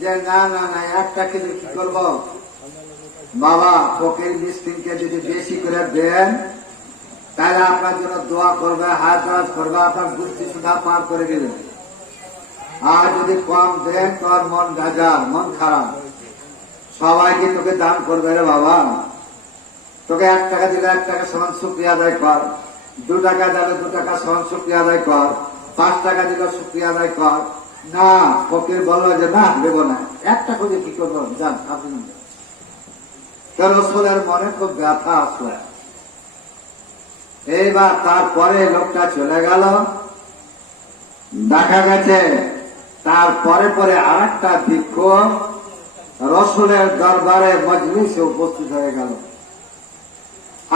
যে না না না একটা খেজুর কি করব বাবা, ফকির মিসকিনকে যদি বেশি করে দেন তাহলে আপনার জন্য দোয়া করবে, হাত দরাজ করবে, আপনার বুদ্ধি সুধা পার করে দিলেন। আর যদি কম দেন তোর মন গাজার, মন খারাপ, সবাইকে তোকে দান করবে রে বাবা। তোকে 1 টাকা দিলে 1 টাকা সমান শুকরিয়া আদায় কর, 2 টাকা দিলে 2 টাকা সমান শুকরিয়া আদায় কর, 5 টাকা দিলে শুকরিয়া আদায় কর। না, ফকির বললো যে না দেবো না, 1 টাকা দিয়ে কি করবো, যান আপনি। রসুলের মনে খুব ব্যথা আসলো। এইবার তারপরে লোকটা চলে গেল। দেখা গেছে তারপরে পরে আরেকটা ভিক্ষুক রসুলের দরবারে মজলিসে উপস্থিত হয়ে গেল।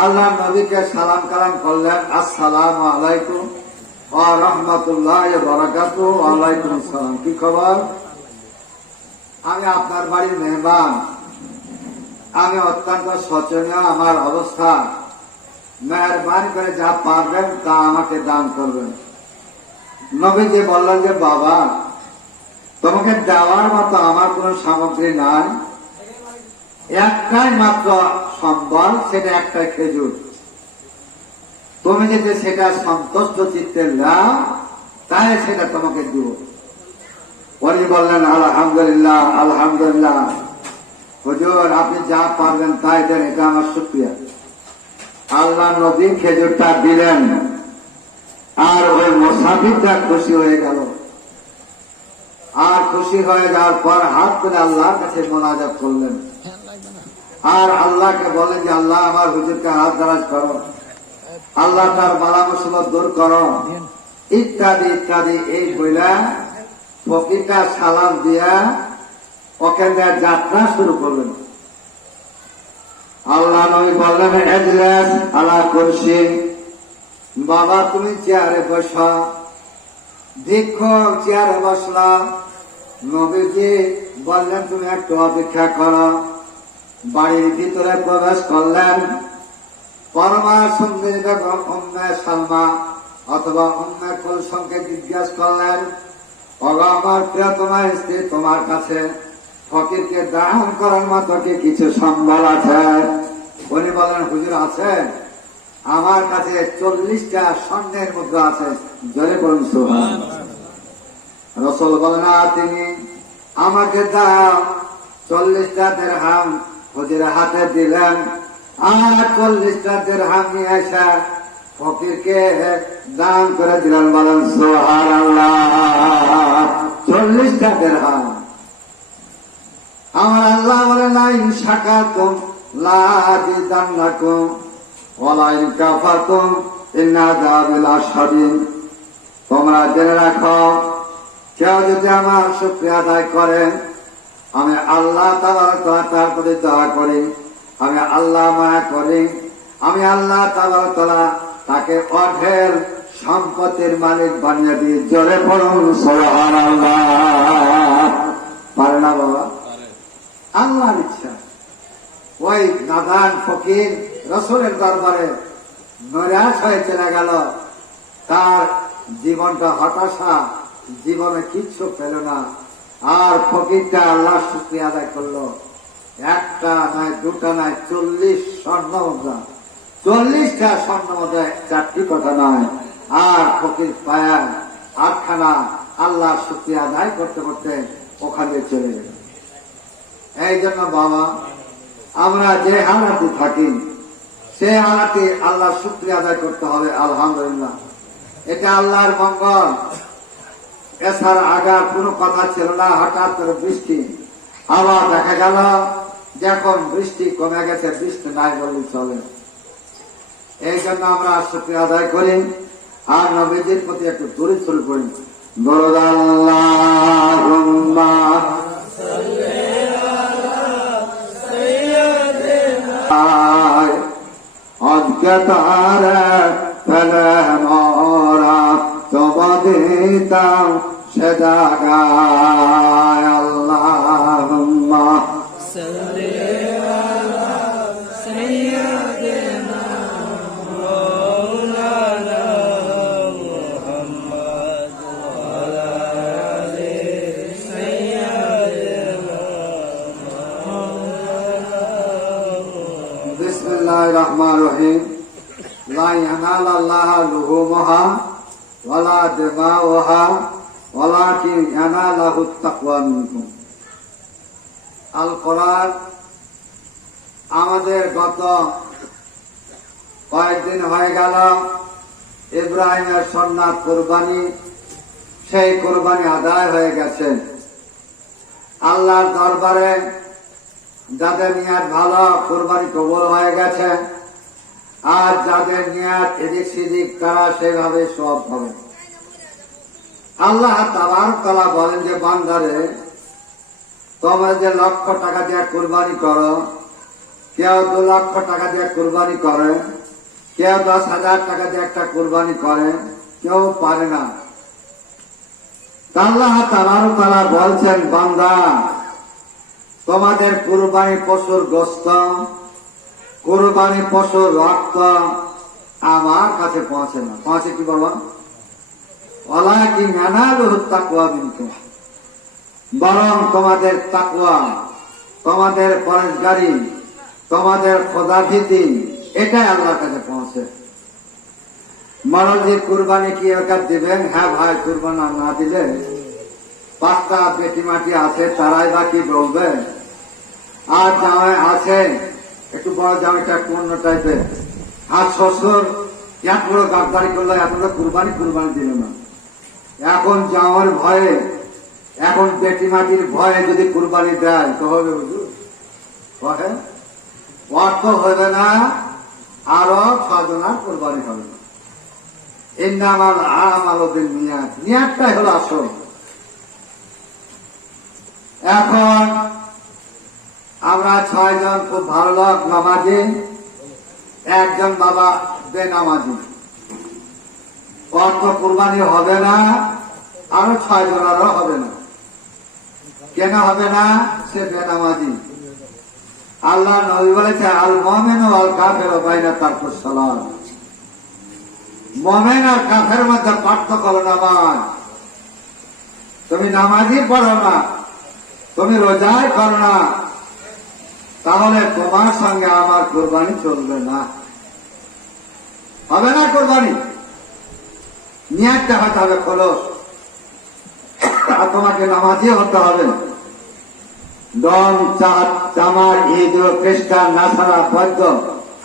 আল্লাহ নবীকে সালাম কালাম করলেন, আসসালামু আলাইকুম ওয়া রাহমাতুল্লাহি ওয়া বারাকাতুহু। ওয়ালাইকুম আসসালাম, কি খবর? আমি আপনার বাড়ির মেহমান, আমি অত্যন্ত শোচনীয় আমার অবস্থা, মেহরবানি করে যা পারবেন তা আমাকে দান করবেন। নবীজি বললেন যে বাবা, তোমাকে দেওয়ার মতো আমার কোন সামগ্রী নাই, একটাই মাত্র সম্বল, সেটা একটা খেজুর। তুমি যদি সেটা সন্তুষ্ট চিত্তে নাও তাহলে সেটা তোমাকে দিব। উনি বললেন আলহামদুলিল্লাহ আলহামদুলিল্লাহ, হুজুর আপনি যা পারবেন তাই দেন, এটা আমার শুকরিয়া। আল্লাহ নবী খেজুরটা দিলেন, আর ওই মুসাফিরটা খুশি হয়ে গেল। আর খুশি হয়ে যাওয়ার পর হাত করে আল্লাহর কাছে মোনাজাত করলেন, আর আল্লাহকে বলেন যে আল্লাহ আমার হুজুরকে হাত দারাজ করো, আল্লাহ তার বালা মুসিবত দূর করো, ইত্যাদি ইত্যাদি। এই বইলা ফকিরটা সালাম দিয়া ওখানে যাত্রা শুরু করলেন। আল্লাহ নবী বললেন এজলাস আলা কুরসি, বাবা তুমি চেয়ারে বসা। ভিক্ষুক চেয়ারে বসলা। নবীজি বললেন তুমি একটু অপেক্ষা করো। বাড়ির ভিতরে প্রবেশ করলেন। পরমা সুন্দরী বেগম উম্মে সালমা অথবা উম্মে কুলসুমকে জিজ্ঞাসা করলেন, ওগো আমার প্রিয়তমা স্ত্রী, তোমার কাছে ফকিরকে দান করার মতো কি কিছু সম্বল আছে? উনি বলেন হুজুর আছে, আমার কাছে 40টা স্বর্ণের মুদ্রা আছে। জোরে বলুন সুবহানাল্লাহ। রাসূল বলেন তিনি আমাকে দাও। 40টা দিরহাম হুজুরের হাতে দিলেন, আর 40টা দিরহাম নিয়ে এসে ফকিরকে দান করে দিলেন। বলেন সুবহানাল্লাহ। 40টা দিরহাম। আমার আল্লাহ বলেন লাইন শাকারতুম লাযিদান্নাকুম ওয়া লাইন কাফারতুম ইন্না আযাবি লাশাদীদ। তোমরা জেনে রাখো, কেউ যদি আমার শুকরিয়া আদায় করে, আমি আল্লাহ তাবারক ওয়া তাআলার প্রতি দয়া করি, আমি আল্লাহ মায়া করি, আমি আল্লাহ তাবারক ওয়া তাআলা তাকে অঢেল সম্পত্তির মালিক বানিয়ে দিই। জোরে পড়ুন সুবহানাল্লাহ। পারে না বাবা? আল্লাহর ইচ্ছা। ওই নাদান ফকির রাসূলের দরবারে নৈরাশ হয়ে চলে গেল। তার জীবনটা হতাশা, জীবনে কিচ্ছু পেল না। আর ফকিরটা আল্লাহ শুকরিয়া আদায় করলো। একটা নয়, দুটা নয়, 40 স্বর্ণ মুদ্রা। 40টা স্বর্ণ মুদ্রা, 4টি কথা নয়। আর ফকির পায়া 8খানা আল্লাহ শুকরিয়া আদায় করতে করতে ওখানে চলে গেল। এই জন্য বাবা, আমরা যে হালাতে থাকি সে হালাতে আল্লাহ শুকরিয়া আদায় করতে হবে। আলহামদুলিল্লাহ, এটা আল্লাহর মঙ্গল। এছাড়া আগার কোনো কথা ছিল না। হঠাৎ করে বৃষ্টি, আবার দেখা গেল যখন বৃষ্টি কমে গেছে, বৃষ্টি নাই বললে চলে। এই জন্য আমরা শুকরিয়া আদায় করি, আর নবীজির প্রতি একটু দূরে শুরু করি। দরুদ আল্লাহুম্মা আজকে তার ফেলে মরা তোমাদিতাম সে জাগায়। আল্লাহুম্মা সাল্লি আলা সাইয়্যিদিনা মাওলানা মুহাম্মদ ওয়া আলা আলি সাইয়্যিদিনা বিসমিল্লাহির রহমানির রহিম। লা ইয়ানালাল্লাহা লুহুমুহা ওয়ালা দিমাউহা ওয়ালাকিন ইয়ানালাহুত তাকওয়া মিনকুম। আল কোরআন আমাদের গত কয়েকদিন হয়ে গেল ইব্রাহিমের সুন্নাত কুরবানি, সেই কুরবানি আদায় হয়ে গেছে। আল্লাহর দরবারে যাদের নিয়াত ভালো কুরবানি কবুল হয়ে গেছে, আর যাদের নিয়াত এদিক সেদিক তারা সেভাবে সব হবে। আল্লাহ তাবারক ওয়া তাআলা বলেন যে বান্দারে, তোমরা যে লক্ষ টাকা দিয়ে কুরবানি করো, কেউ 2 লক্ষ টাকা দিয়ে কুরবানি করে, কেউ 10,000 টাকা দিয়ে একটা কুরবানি করে, কেউ পারে না। আল্লাহ তাবারক ওয়া তাআলা বলছেন, বান্দা তোমাদের কুরবানি পশুর গোশত, কুরবানি পশুর রক্ত আমার কাছে পৌঁছে না। পৌঁছে কি বলবো? ওয়ালাকিন ইয়ানালুহুত তাকওয়া মিনকুম, বরং তোমাদের তাকওয়া, তোমাদের পরহেজগারি, তোমাদের খোদাভীতি এটাই আল্লাহর কাছে পৌঁছে। মরজি কুরবানি কি একার দিবেন? হ্যাঁ ভাই, কুরবানি না দিলে 5টা বেটি মাটি আছে, তারাই বাকি বলবে। আর জামাই আছে একটু বড় জামাইটা কোন টাইপের, আর শ্বশুর এক বড় গাদ্দারি করলো, এখন তো কুরবানি দিল না। এখন জামার ভয়ে, এখন বেটি মাটির ভয়ে যদি কুরবানি দেয় তো হবে, বুঝু অর্থ হবে না, আরো 6 জনার কুরবানি হবে না। ইন্নামাল আমালু বিন্নিয়াত, নিয়াতটাই হলো আসল। এখন আমরা 6 জন খুব ভালো লোক নামাজি, একজন বাবা বেনামাজি, অর্থ কুরবানি হবে না, আরো 6 জনেরও হবে না। কেন হবে না? সে বেনামাজি। আল্লাহ নবী বলেছে, আল মুমিনু ওয়াল কাফিরু বাইনা তারকুস সালাত, মুমিন আর কাফের মধ্যে পার্থক্য হলো নামাজ। তুমি নামাজই পড়ো না, তুমি রোজাই করো না, তাহলে তোমার সঙ্গে আমার কুরবানি চলবে না, হবে না কুরবানি। নিয়াতটা হতে হবে খোলস, আর তোমাকে নামাজি হতে হবে। দল, চাঁদ, চামার, ঈদ, খ্রিস্টান, নাসারা, বৌদ্ধ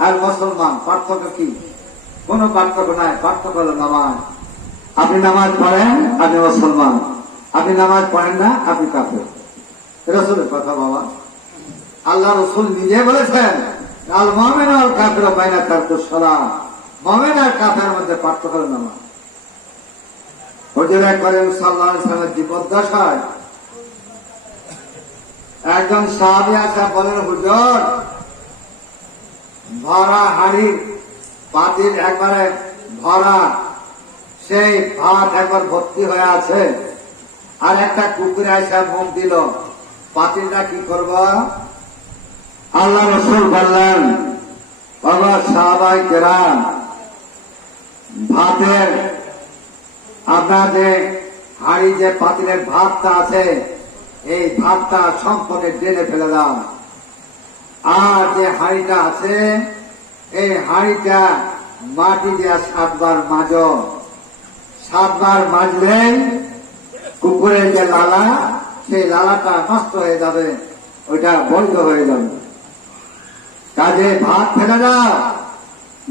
আর মুসলমান, পার্থক্য কি? কোন পার্থক্য নাই। পার্থক্য হলো নামাজ। আপনি নামাজ পড়েন, আপনি মুসলমান। আপনি নামাজ পড়েন না, আপনি কাফের। রাসূলের কথা বাবা, আল্লাহ রাসূল নিজে বলেছেন, আল মুমিনু ওয়াল কাফিরু বাইনা তারকুস সালাত, মুমিন আর কাফের মধ্যে পার্থক্য হলো নামাজ। হুজুর করিম সাল্লাল্লাহু আলাইহি ওয়াসাল্লামের জীবদ্দশায় একজন সাহাবী আসা বলেন, হুজুর ভরা হাড়ি, পাতিল একবারে ভরা, সেই ভাত একবার ভর্তি হয়ে আছে, আর একটা কুকুরে আসা মুখ দিল, পাতিলটা কি করব? আল্লাহ রাসূল বললেন, বাবা সাহাবায়ে কেরাম, ভাতের আপনাদের হাড়ি যে পাতিলের ভাতটা আছে, এই ভাতটা সম্পর্কে ঢেলে ফেলে দাও। আর যে হাড়িটা আছে, এই হাড়িটা মাটি দিয়ে 7 বার মাজো। 7 বার মাজলে কুকুরের যে লালা, সেই লালাটা নষ্ট হয়ে যাবে, ওইটা বন্ধ হয়ে যাবে। কাজে ভাত ফেলে দাও,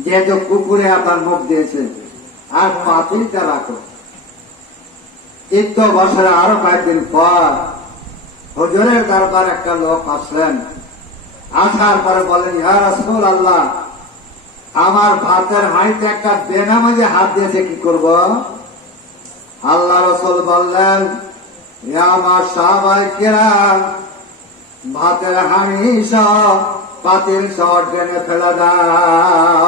যেহেতু কুকুরে আপনার মুখ দিয়েছে, আর পাতিলটা রাখো। 13 বছরে আরো কয়েকদিন পর হুজুরের দরবার একটা লোক আসলেন। আসার পরে বলেন, ইয়া রাসূলুল্লাহ, আমার ভাতের হাঁড়িতে একটা বেনামাজি হাত দিয়েছে, কি করব? আল্লাহ রাসূল বললেন, ইয়া আমার সাহাবায়ে কেরাম, ভাতের হাঁড়ি সহ পাতিল সহ টেনে ফেলে দাও।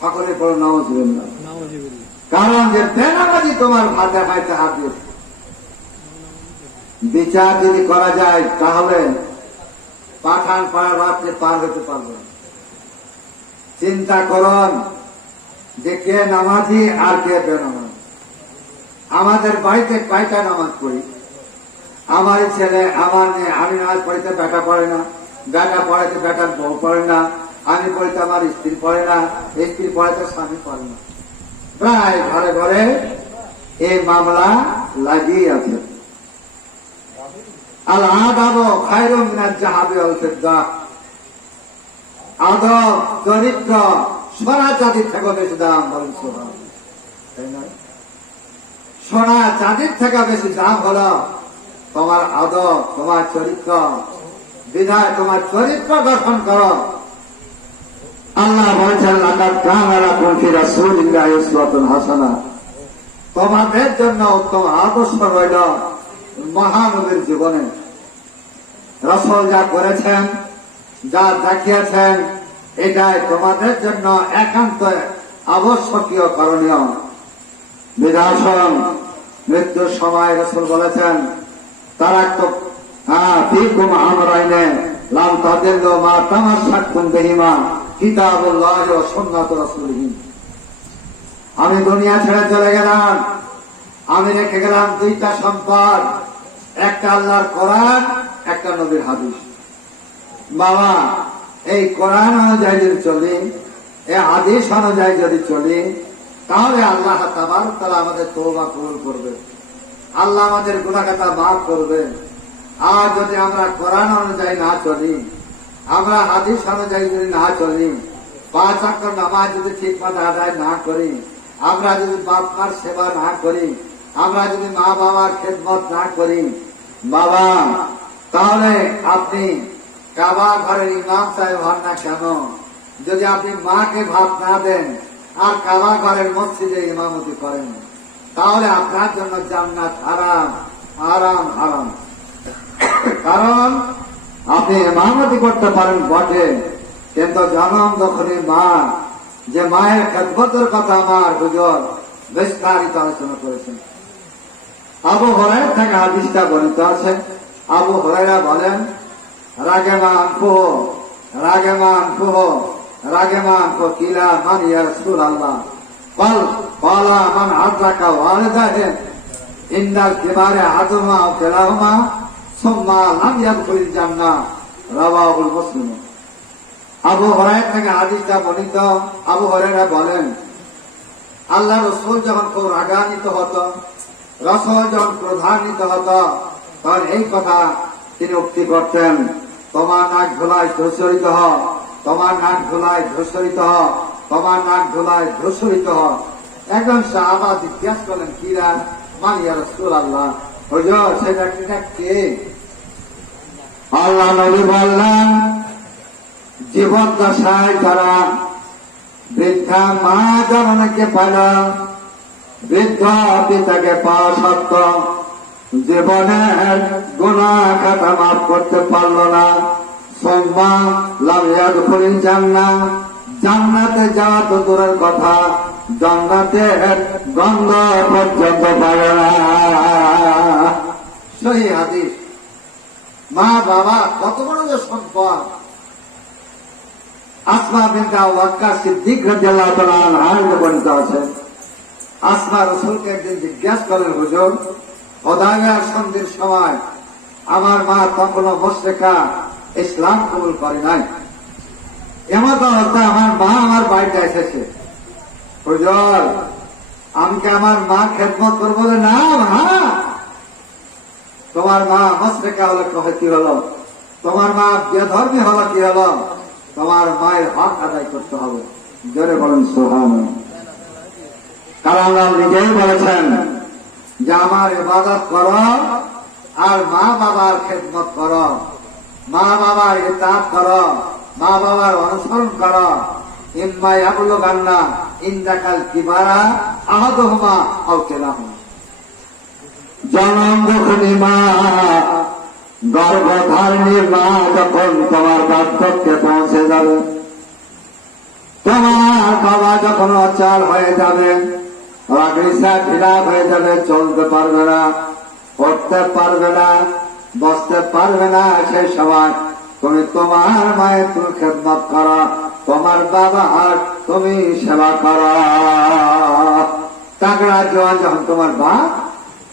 সকলে পড়ো নাউযুবিল্লাহ। কারণ যে বেনামাজি তোমার ভাতের হাঁড়িতে হাত দিয়েছে। বিচার যদি করা যায় তাহলে পাঠান পাড়া রাত্রে পার হতে পারবে। চিন্তা করুন যে কে নামাজি আর কে বেনামাজি। আমাদের বাড়িতে কয়টা নামাজ পড়ি? আমার ছেলে, আমার মেয়ে, আমি নামাজ পড়িতে বেটা পড়ে না, বেটা পড়াইতে বেটার বউ পড়ে না, আমি পড়ি তো আমার স্ত্রী পড়ে না, স্ত্রী পড়ে তো স্বামী পড়ে না। প্রায় ঘরে ঘরে এই মামলা লাগিয়ে আছে। আল আদাব খায়রুম মিনাজ যাহাবি ওয়াল ফিদ্দা। আদব চরিত্র সোনা চাঁদির থেকে বেশি দাম, বলেন সুবহানাল্লাহ। তাই না? সোনা চাঁদির থেকে বেশি দাম হলো তোমার আদব, তোমার চরিত্র। বিধায় তোমার চরিত্র গঠন করো। আল্লাহ বলছেন লাকাদ কানা লাকুম ফি রাসূলিল্লাহি উসওয়াতুন হাসানাহ। তোমাদের জন্য উত্তম আদর্শ রইল মহানবীর জীবনে। রাসূল যা করেছেন, যা দেখিয়েছেন, এটাই তোমাদের জন্য একান্ত আবশ্যকীয় করণীয়। বিধাসন মৃত্যুর সময় রাসূল বলেছেন তারাক্তু ফীকুম আমরাইনে লাম তাদিল্লু মা তামাসসাকতুম বিহিমা কিতাবুল্লাহি ওয়া সুন্নাতু রাসূলিহি। আমি দুনিয়া ছেড়ে চলে গেলাম, আমি রেখে গেলাম দুইটা সম্পদ, একটা আল্লাহর কোরআন, একটা নবীর হাদিস। বাবা, এই কোরআন অনুযায়ী যদি চলি, এই হাদিস অনুযায়ী যদি চলি, তাহলে আল্লাহ তাবারক ওয়া তাআলা আমাদের তওবা কবুল করবে, আল্লাহ আমাদের গুনাহ খাতা মাফ করবে। আর যদি আমরা কোরআন অনুযায়ী না চলি, আমরা হাদিস অনুযায়ী যদি না চলি, 5 ওয়াক্ত নামাজ যদি ঠিক মতো আদায় না করি, আমরা যদি বাপ মার সেবা না করি, আমরা যদি মা বাবার খেদমত না করি, বাবা, তাহলে আপনি কাবা ঘরের ইমাম সাহেব হন না কেন, যদি আপনি মাকে ভাত না দেন আর কাবা ঘরের মসজিদে ইমামতি করেন, তাহলে আপনার জন্য জান্নাত হারাম, হারাম, হারাম। কারণ আপনি ইমামতি করতে পারেন বটে, কিন্তু জনম দখলি মা, যে মায়ের খেদমতের কথা আমার হুজুর বিস্তারিত আলোচনা করেছেন। আবু হুরায়রা থেকে হাদিসটা বর্ণিত আছে। আবু হুরায়রা বলেন রাগেমান কিলা মান ইয়া রাসূলুল্লাহ বল ক্বালা মান আদরাকা ওয়ালিদাহে ইন্নাল কিবারে আদমা ওয়া কিলাহুমা সুম্মা লাম ইয়াদখুলিল জান্নাহ, রাওয়াহুল মুসলিম। আবু হুরায়রা থেকে হাদিসটা বর্ণিত। আবু হুরায়রা বলেন আল্লাহ রাসূল যখন খুব রাগান্বিত হতো, রাসূল যখন ক্রোধান্বিত হতো, তখন এই কথা তিনি উক্তি করতেন, তোমার নাক ধুলায় ধূসরিত হ, তোমার নাক ধুলায় ধূসরিত হ, তোমার নাক ধুলায় ধূসরিত হ। একজন সাহাবা জিজ্ঞাসা করলেন কিরা মান ইয়া রাসূলুল্লাহ, হুজুর সেই ব্যক্তিটা কে? আল্লাহ নবী বললেন জীবদ্দশায় যারা বৃদ্ধা মা জননীকে পাইল, বৃদ্ধ পিতাকে পাওয়া সত্য জীবনের গুনাহ খাতা মাফ করতে পারল না, সুম্মা লাম ইয়াদখুলিল জান্নাহ, জান্নাতে যাওয়া তো দূরের কথা, জান্নাতের গন্ধ পর্যন্ত পাবে না। সহিহ হাদিস। মা বাবা কত বড় যে সম্পদ। আসমা বিনতে আবু বকর সিদ্দিক রাদিয়াল্লাহু তাআলা আনহা বর্ণিত আছে, আসমা রাসূলকে একদিন জিজ্ঞাসা করলেন হুজুর হুদায়বিয়ার সন্ধির সময় আমার মা তখনও মুশরিকা, ইসলাম কবুল করে নাই, এমন অবস্থা আমার মা আমার বাড়িতে এসেছে, হুজুর আমি কি আমার মা খেদমত করবো? না মা, তোমার মা মুশরিকা হলো কি হলো, তোমার মা বেধর্মী হলো কি হলো, তোমার মায়ের হক আদায় করতে হবে। জোরে বলুন সুবহানাল্লাহ। কারণ আল্লাহ নিজেই বলেছেন যে আমার ইবাদত করো আর মা বাবার খেদমত করো, মা বাবার ইতাআত করো, মা বাবার অনুসরণ করো। ইম্মা ইয়াবলুগান্না ইনদাকাল কিবারা আহাদুহুমা আও কিলাহুমা, জনম যখনই মা, গর্ভধারিণী মা যখন তোমার বার্ধক্যে পৌঁছে যাবে, তোমার বাবা যখন অচল হয়ে যাবে, অগ্রিসা ঢিলা হয়ে যাবে, চলতে পারবে না, উঠতে পারবে না, বসতে পারবে না, সেই সময় তুমি তোমার মায়ের তুমি খেদমত করো, তোমার বাবার তুমি সেবা করো। তাগড়া জোয়ান যখন তোমার বাপ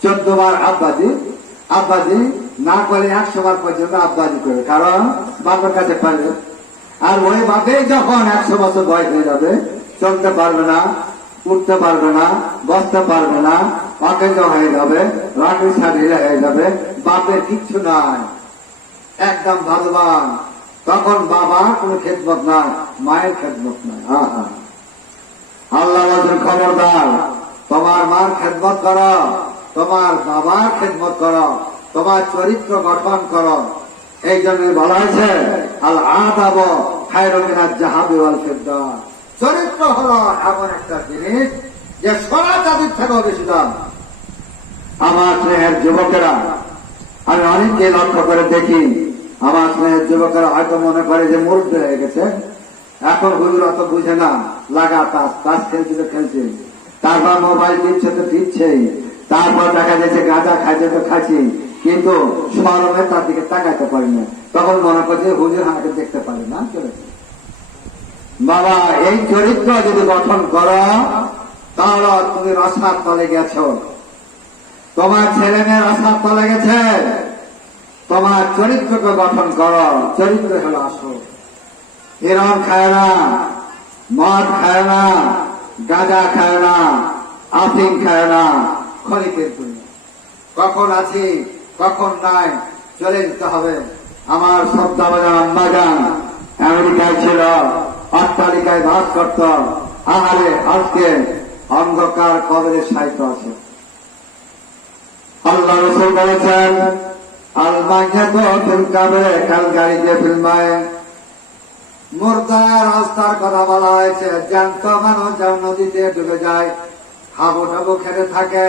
14 বার আব্বাজি আব্বাজি না করে 100 বার পর্যন্ত আব্বাজি করবে, কারণ বাবার কাছে পারবে। আর ওই বাপে যখন 100 বছর বয়স হয়ে যাবে, চলতে পারবে না, উঠতে পারবে না, বসতে পারবে না, অকেজ হয়ে যাবে, রাটি সারিয়ে হয়ে যাবে, বাপের কিচ্ছু নাই, একদম ভালোবান। তখন বাবার কোনো খেদমত নাই, মায়ের খেদমত নাই। আল্লাহ বলেন খবরদার, তোমার মার খেদমত করো, তোমার বাবার খেদমত করো, তোমার চরিত্র গঠন করো। এই জন্য বলা হয়েছে আল আদাব খায়রুম মিনাজ যাহাবি ওয়াল ফিদ্দা। চরিত্র হলো এমন একটা জিনিস যে সোনা চাঁদির থেকেও বেশি দাম। আমার স্নেহের যুবকেরা, আমি অনেককে লক্ষ্য করে দেখি, আমার স্নেহের যুবকেরা হয়তো মনে করে যে মুরব্বী হয়ে গেছে, এখন হুজুর অত বুঝে না, লাগা তাস খেলছে তো খেলছে, তারপর মোবাইল টিপছে তো টিপছেই, তারপর দেখা যাচ্ছে গাঁজা খাইছে তো খাচ্ছি, কিন্তু শরমে তার দিকে তাকাইতে পারি না। তখন মনে করছে হুজুর হাঁকে দেখতে পারি না, চলেছে। বাবা, এই চরিত্র যদি গঠন করো তাহলে তুমি রসার তলে গেছ, তোমার ছেলে মেয়ের রসার তলে গেছে। তোমার চরিত্রকে গঠন করো, চরিত্র হলো আসল। হিরণ খায় না, মদ খায় না, গাঁজা খায় না, আফিম খায় না, খনিকের দুনিয়া। কখন আছি কখন নাই চলে যেতে হবে। আমার শ্রদ্ধাবাজান আম্মাজান আমেরিকায় ছিল, অট্টালিকায় বাস করত, আহারে আজকে অন্ধকার কবরে সাহিত্য আছে। আল্লাহ রাসূল বলেছেন আল মাইয়াতু ফিল কবরে কাল গাড়িতে ফিল্মায়। মুর্দার রাস্তার কথা বলা হয়েছে, জ্যান্ত মানুষ যেমন নদীতে ডুবে যায়, হাবু টাবু খেতে থাকে,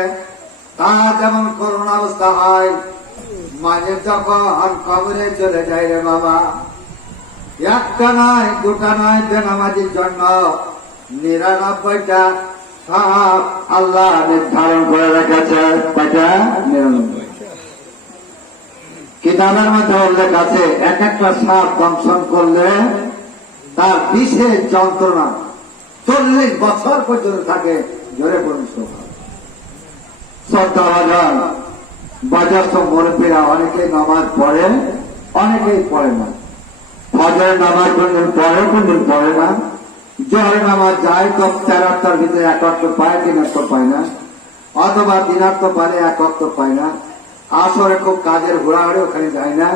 তার যেমন করুণ অবস্থা হয়। মাঝে যখন কবরে চলে যায় রে বাবা, একটা নয় দুটা নয়, বেনামাজির জন্য 99টা সাপ আল্লাহ নির্ধারণ করে রেখেছে। 99 কিতাবের মধ্যে উল্লেখ আছে, এক একটা সাপ দংশন করলে তার বিষের যন্ত্রণা 40 বছর পর্যন্ত থাকে। জোরে পড়ুন শ্রদ্ধাভাজন বয়স্ক মুরব্বীরা অনেকেই নামাজ পড়ে, অনেকেই পড়ে না। ফজরের নামাজ কোনদিন পড়ে, কোনদিন পড়ে না। জোহরের নামাজ যায় তো 4 অক্টের ভিতরে 1 অক্ট পায়, 3 অক্ট পায় না, অথবা 3 অক্ট পারে 1 অক্ট পায় না। আসরে খুব কাজের ঘোরাঘুরি, ওখানে যায় না।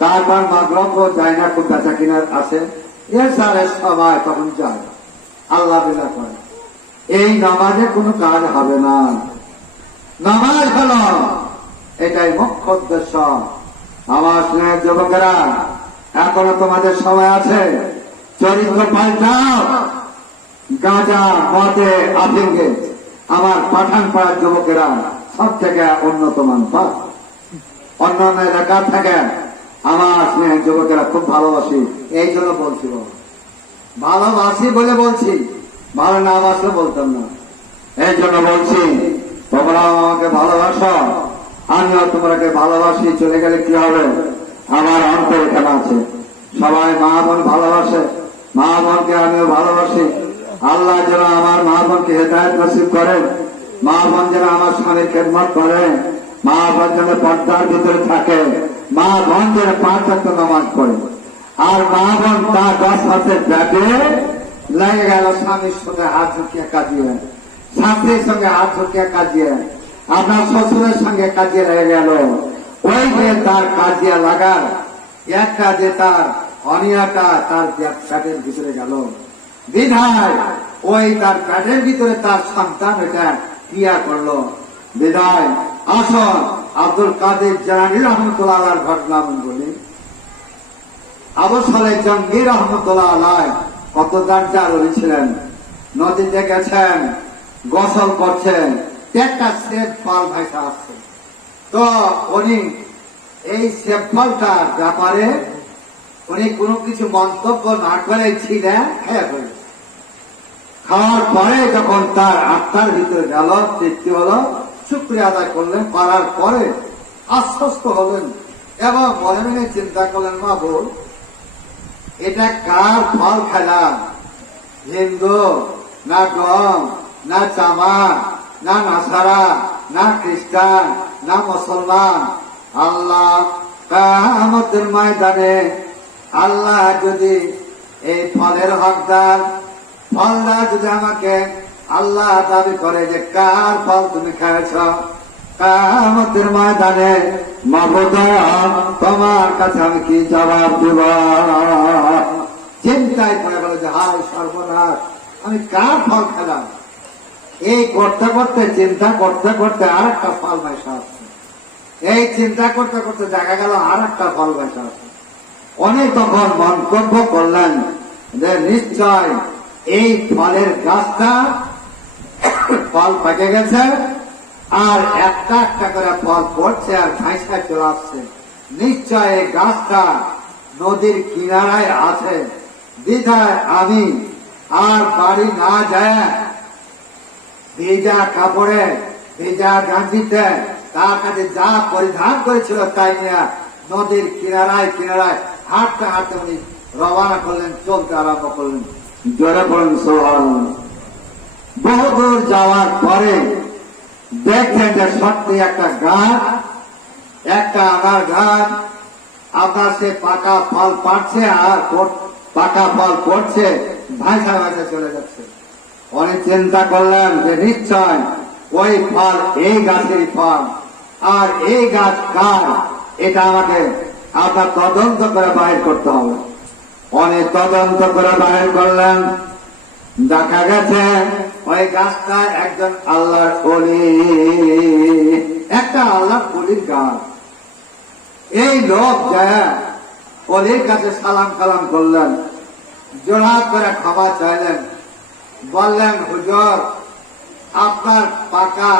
তারপর মাগরিবও যায় না, খুব বেচা কিনার আছে। এর সারে সবাই তখন যায়, আল্লাহ বিল্লাহ করে। এই নামাজে কোনো কাজ হবে না। নামাজ হলো এটাই মুখ্য উদ্দেশ্য। আমার স্নেহের যুবকেরা, এখনো তোমাদের সময় আছে, চরিত্র পাল্টাও। গাঁজা মদে আফিমে আমার পাঠান পাড়ার যুবকেরা সব থেকে উন্নত মান পায়। অন্যান্য এলাকা থেকে আমার স্নেহের যুবকেরা খুব ভালোবাসি, এই জন্য বলছি, ভালোবাসি বলে বলছি, ভালো না বাসলে বলতাম না। এই জন্য বলছি, তোমরা আমাকে ভালোবাসো, আমিও তোমাকে ভালোবাসি। চলে গেলে কি হবে? আমার অন্তর এখানে আছে। সবাই মা বোন ভালোবাসে, মা বোনকে আমিও ভালোবাসি। আল্লাহ যেন আমার মা বোনকে হেদায়েত নসিব করেন, মা বোন যেন আমার স্বামীর খেদমত করে, মা বোন যেন পর্দার ভিতরে থাকে, মা বোন যেন 5 ওয়াক্ত নামাজ পড়ে। আর মা বোন তার 10 মাসের ব্যাপে লেগে গেল স্বামীর সঙ্গে হাত ঝুঁকিয়ে কাজিয়ে, শাশুড়ির সঙ্গে হাত ঝুঁকিয়ে কাজিয়ে, আপনার শ্বশুরের সঙ্গে কাজিয়ে লেগে গেল। ওই যে তার কাজিয়া লাগার এক কাজে তার অনিয়াটা তার পেটের ভিতরে গেল, বিধায় ওই তার পেটের ভিতরে তার সন্তান এটা ক্রিয়া করলো। বিধায় আসল আব্দুল কাদের জালানী রহমতুল্লাহ আলাইহির ঘটনা বলি। আবু সালেহ জঙ্গি রহমতুল্লাহ আলাইহি কত দার্জার ছিলেন, নদীতে গেছেন, গোসল করছেন, একটা সেব ফল ভাইসা আসছে। তো উনি এই সেব ফলটার ব্যাপারে উনি কোনো কিছু মন্তব্য না করে ছিলেন, খাওয়ার পরে যখন তার আত্মার ভিতরে গেল, তৃপ্তি হলো, শুকরিয়া আদায় করলেন, করার পরে আশ্বস্ত হলেন এবং মনে মনে চিন্তা করলেন, মা বোন এটা কার ফল খেলাম? হিন্দু না গম না চামা না নাসারা না খ্রিস্টান না মুসলমান। আল্লাহ কিয়ামতের ময়দানে আল্লাহ যদি এই ফলের হকদার। ফলদার যদি আমাকে আল্লাহ দাবি করে যে কার ফল তুমি খেয়েছ, কিয়ামতের ময়দানে মাবুদ তোমার কাছে আমি কি জবাব দেব? চিন্তায় পড়ে গেল যে হায় সর্বনাশ, আমি কার ফল খেলাম। এই করতে করতে চিন্তা করতে করতে আর একটা ফল ভেসে আসছে। এই চিন্তা করতে করতে দেখা গেল আর একটা ফল ভেসে আসছে। অনেক তখন মন্তব্য করলেন যে নিশ্চয় এই ফলের গাছটা ফল পেকে গেছে, আর একটা একটা করে ফল পড়ছে আর ভাইসা চলে আসছে। নিশ্চয় এই গাছটা নদীর কিনারায় আছে। দ্বিধায় আমি আর বাড়ি না যায় ভেজা কাপড়ে ভেজা গাঞ্জিতে তার কাছে যা পরিধান করেছিল তাই নিয়ে নদীর কিনারায় কিনারায় হাঁটতে হাঁটতে উনি রওনা করলেন, চলতে আরম্ভ করলেন। জোরে পড়েন সুবহানাল্লাহ। বহুদূর যাওয়ার পরে দেখলেন যে সত্যি একটা গাছ, একটা আনার গাছ, আপনার সে পাকা ফল পাচ্ছে আর পাকা ফল পড়ছে, ভাইসা ভাইসা চলে যাচ্ছে। অনেক চিন্তা করলেন যে নিশ্চয় ওই ফল এই গাছেরই ফল, আর এই গাছ কার এটা আমাকে আপনার তদন্ত করে বাহির করতে হবে। অনেক তদন্ত করে বাহির করলেন, দেখা গেছে ওই গাছটা একজন আল্লাহর ওলি, একটা আল্লাহর ওলির গাছ। এই লোক যায় ওলির কাছে সালাম কালাম করলেন, জোড়া করে ক্ষমা চাইলেন, বললেন হুজুর আপনার পাকা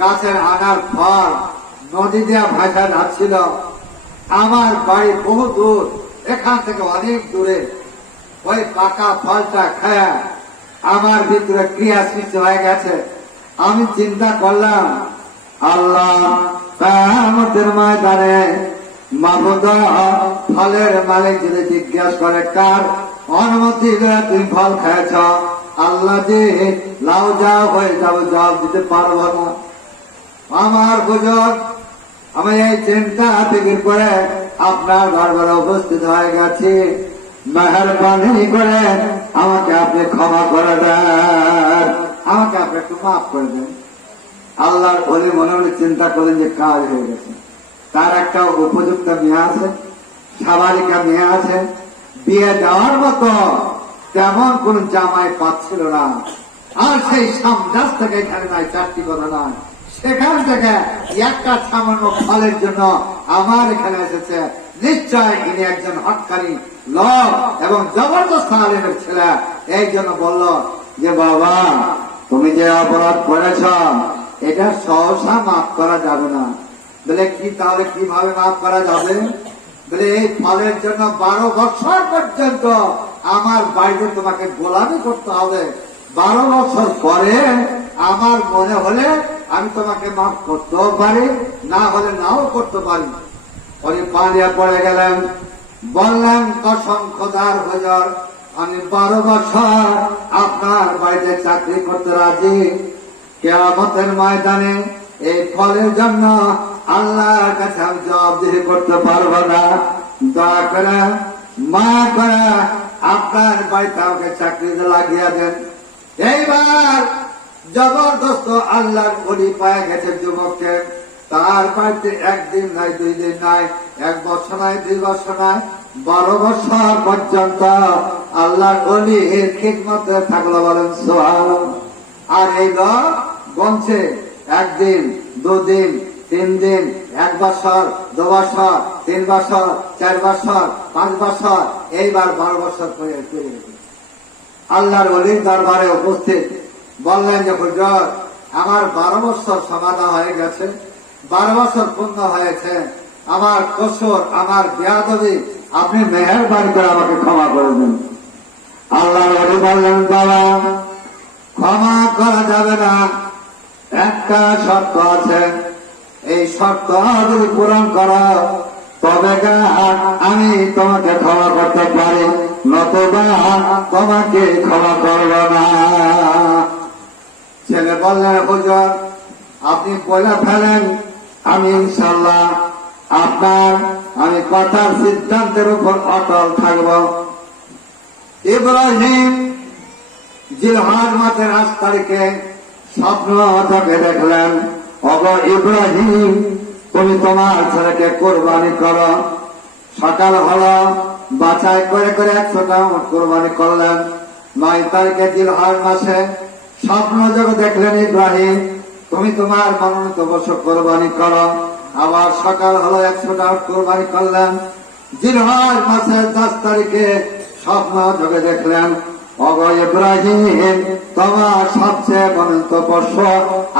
গাছের আনার ফল নদী দিয়ে ভাসা যাচ্ছিল, আমার বাড়ি বহু দূর, এখান থেকে অনেক দূরে। ওই পাকা ফলটা খায়া আমার ভিতরে ক্রিয়া সৃষ্টি হয়ে গেছে। আমি চিন্তা করলাম আল্লাহ কিয়ামতের ময়দানে মাবুদ ফলের মালিক যদি জিজ্ঞাসা করে কার অনুমতি তুমি ফল খেয়েছ, আল্লাহ যে লাউ যাও হয়ে যাবো, জবাব দিতে পারবো না। আমার হুজুর আমি এই চিন্তা ফিকির করে আপনার দরবারে উপস্থিত হয়ে গেছি, মেহেরবানি করে আমাকে আপনি ক্ষমা করে দেন, আমাকে আপনি একটু মাফ করে দেন। আল্লাহর ওলি মনে মনে চিন্তা করলেন যে কাজ হয়ে গেছে। তার একটা উপযুক্ত মেয়ে আছে, সাবালিকা মেয়ে আছে, বিয়ে দেওয়ার মতো তেমন কোন জামাই পাচ্ছিল না। আর সেই সামজাজ থেকে এখানে নাই, চারটি কথা নয়, সেখান থেকে একটা সামান্য ফলের জন্য আমার এখানে এসেছে। নিশ্চয় ইনি একজন হক্কানি লোক এবং জবরদস্ত আলেমের ছেলে। এই জন্য বলল যে বাবা তুমি যে অপরাধ করেছ এটা সহসা মাফ করা যাবে না। বলে কি, তাহলে কিভাবে মাফ করা যাবে? বলে এই ফলের জন্য 12 বছর পর্যন্ত আমার বাইরে তোমাকে গোলামি করতে হবে। 12 বছর পরে আমার মনে হলে আমি তোমাকে মাফ করতেও পারি, না হলে নাও করতে পারি। উনি পানিয়া পড়ে গেলেন, বললেন কসম খোদার হুজুর আমি 12 বছর আপনার বাড়িতে চাকরি করতে রাজি। কিয়ামতের ময়দানে এই ফলের জন্য আল্লাহর কাছে আমি জবাবদিহি করতে পারবো না। দয়া করে মায়া করে আপনার বাড়িতে আমাকে চাকরিতে লাগিয়ে দেন। এইবার জবরদস্ত আল্লাহর ওলি পায়ে গেছে যুবককে। তার বাড়িতে একদিন নাই, 2 দিন নাই, 1 বছর নাই, 2 বছর নাই, 12 বছর পর্যন্ত আল্লাহর ওলির খিদমতে থাকলো। বলেন সুবহানাল্লাহ। আর এই লোক বলছে 1 দিন, 2 দিন, 3 দিন, 1 বছর, 2 বছর, 3 বছর, 4 বছর, 5 বছর, এইবার 12 বছর পরে আল্লাহর ওলির দরবারে উপস্থিত। বললেন যে হুজুর আমার 12 বছর সমাধা হয়ে গেছে, 12 বছর পূর্ণ হয়েছে, আমার কসুর, আমার বেয়াদবি আপনি মেহেরবানি করে আমাকে ক্ষমা করে দিন। আল্লাহর ওলি বললেন বাবা ক্ষমা করা যাবে না, একটা শর্ত আছে, এই শর্ত যদি পূরণ করো তবে আমি তোমাকে ক্ষমা করতে পারি, নতুবা তোমাকে ক্ষমা করব না। ছেলে বললেন হুজুর আপনি বলে ফেলেন, আমি ইনশাআল্লাহ আপনার আমি কথার সিদ্ধান্তের উপর অটল থাকব। ইব্রাহিম জিলহজ মাসের 8 তারিখে স্বপ্ন থেকে দেখলেন, অগ ইব্রাহিম তুমি তোমার ছেলেকে কোরবানি করো। সকাল হলো, বাছাই করে করে 100টা উট কোরবানি করলেন। 9 তারিখে জিলহজ মাসে স্বপ্ন যোগে দেখলেন ইব্রাহিম তুমি তোমার মনোনীত পশু কোরবানি করো। আবার সকাল হলো 100টা উট কোরবানি করলেন। জিলহজ মাসের 10 তারিখে স্বপ্ন যোগে দেখলেন, অগ ইব্রাহিম তোমার সবচেয়ে মনোনীত পশু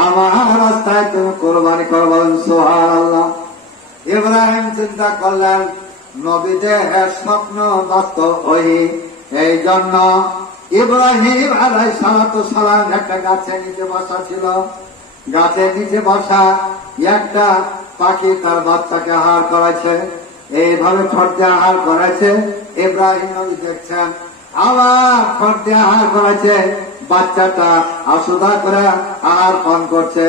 আমার রাস্তায় তুমি কোরবানি করো। বলেন সুবহানাল্লাহ। ইব্রাহিম চিন্তা করলেন নবীদের স্বপ্ন বাস্তব হই, এই জন্য ইব্রাহিম আলাইহিস সালাতু সালাম একটা গাছের নিচে বসা ছিল। গাছের নিচে বসা একটা পাখি তার বাচ্চাকে আহার করাছে। এইভাবে খড়তে আহার করাছে। ইব্রাহিম নবী দেখছেন, আবার খড়তে আহার করাছে, বাচ্চাটা আশুদা করে আহার পান করছে।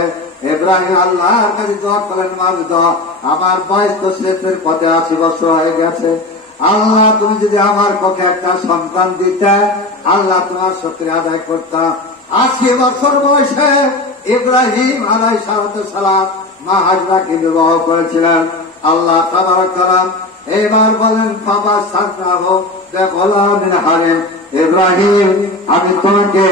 ইব্রাহিম আল্লাহর কাছে দোয়া করেন, মাবুদ আমার বয়স তো শেষের পথে 80 বছর হয়ে গেছে, আল্লাহ তুমি যদি আমার পক্ষে একটা সন্তান দিতে, আল্লাহ তোমার শুকরিয়া আদায় করতাম। 80 বছর বয়সে ইব্রাহিম আলাইহিস সালাম মা হাজরাকে বিবাহ করেছিলেন। আল্লাহ তাবারক তাআলা এবার বলেন বাবা সান্তাহ গোলামিন হারেম, ইব্রাহিম আমি তোমাকে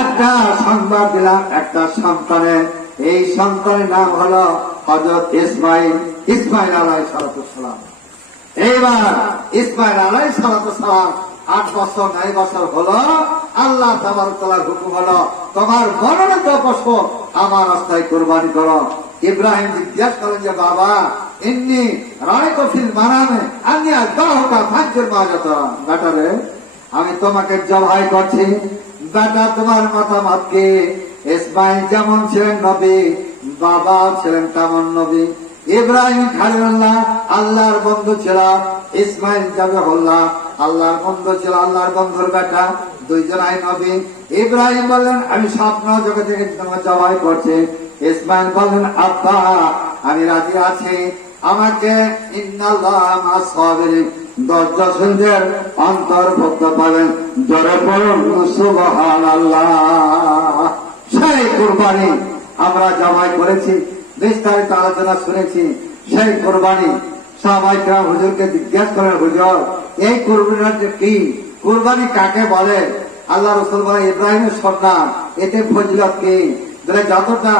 একটা সংবাদ দিলাম একটা সন্তানের, এই সন্তানের নাম হলো হযরত ইসমাইল আলাইহিস সালাম। এইবার ইসমাইল আলাইহিস সালাম 8 বছর 9 বছর হলো, আল্লাহ তাবারক তাআলার হুকুম হলো তোমার মনোনীত পশু আমার রাস্তায় কোরবানি করো। ইব্রাহিম জিজ্ঞাসা করেন যে বাবা ইন্নী রায়তু ফিল মানামে আন্নী আযবাহুকা ফাজর মাজাতা, বেটারে আমি তোমাকে জবাই করছি, বেটা তোমার মতামত কি? ইসমাইল যেমন ছিলেন নবী, বাবাও ছিলেন তেমন নবী। ইব্রাহিম খলিলুল্লাহ আল্লাহর বন্ধু ছিল, ইসমাইল জাবিহুল্লাহ আল্লাহর বন্ধু ছিল, আল্লাহর বন্ধুর বেটা, দুইজনাই নবী। ইব্রাহিম বললেন আমি স্বপ্ন জগতে দেখে তোমাকে জবাই করছি। ইসমাইল বললেন আব্বা আমি রাজি আছি, আমাকে ইন্নাল্লাহ মা'আস সাবিরিন ধৈর্যশীলদের অন্তর্ভুক্ত পাবেন। জোরে বলুন সুবহানাল্লাহ। সেই কুরবানি আমরা জবাই করেছি, বিস্তারিত আলোচনা শুনেছি। সেই কুরবানি সবাই হুজুরকে জিজ্ঞাসা করেন, হুজুর এই কুরবানিটা কি? কুরবানি কাকে বলে? আল্লাহ রাসূল বলে ইব্রাহিমের সন্তান, এতে ফজিলত কি? যতটা